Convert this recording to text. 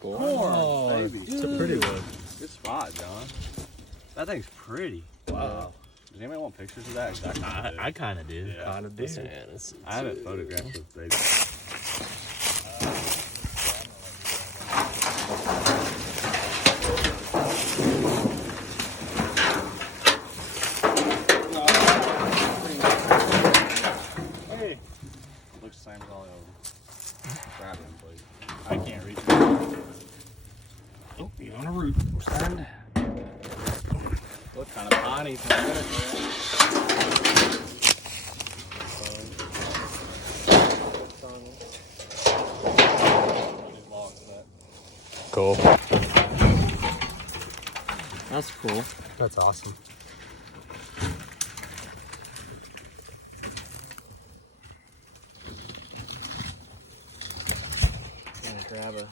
Corn, baby. It's a pretty one. Good spot, John. That thing's pretty. Wow. Does anybody want pictures of that? 'Cause I kinda do. I kind of do. Yeah. Kind of do. I haven't photographed this baby. Hey. It looks the same as all the other. Grab him, please. I can't reach it. Oh, he's on a root. Stand. Look kind of tiny from a minute there. Cool. That's cool. That's awesome. Gonna grab a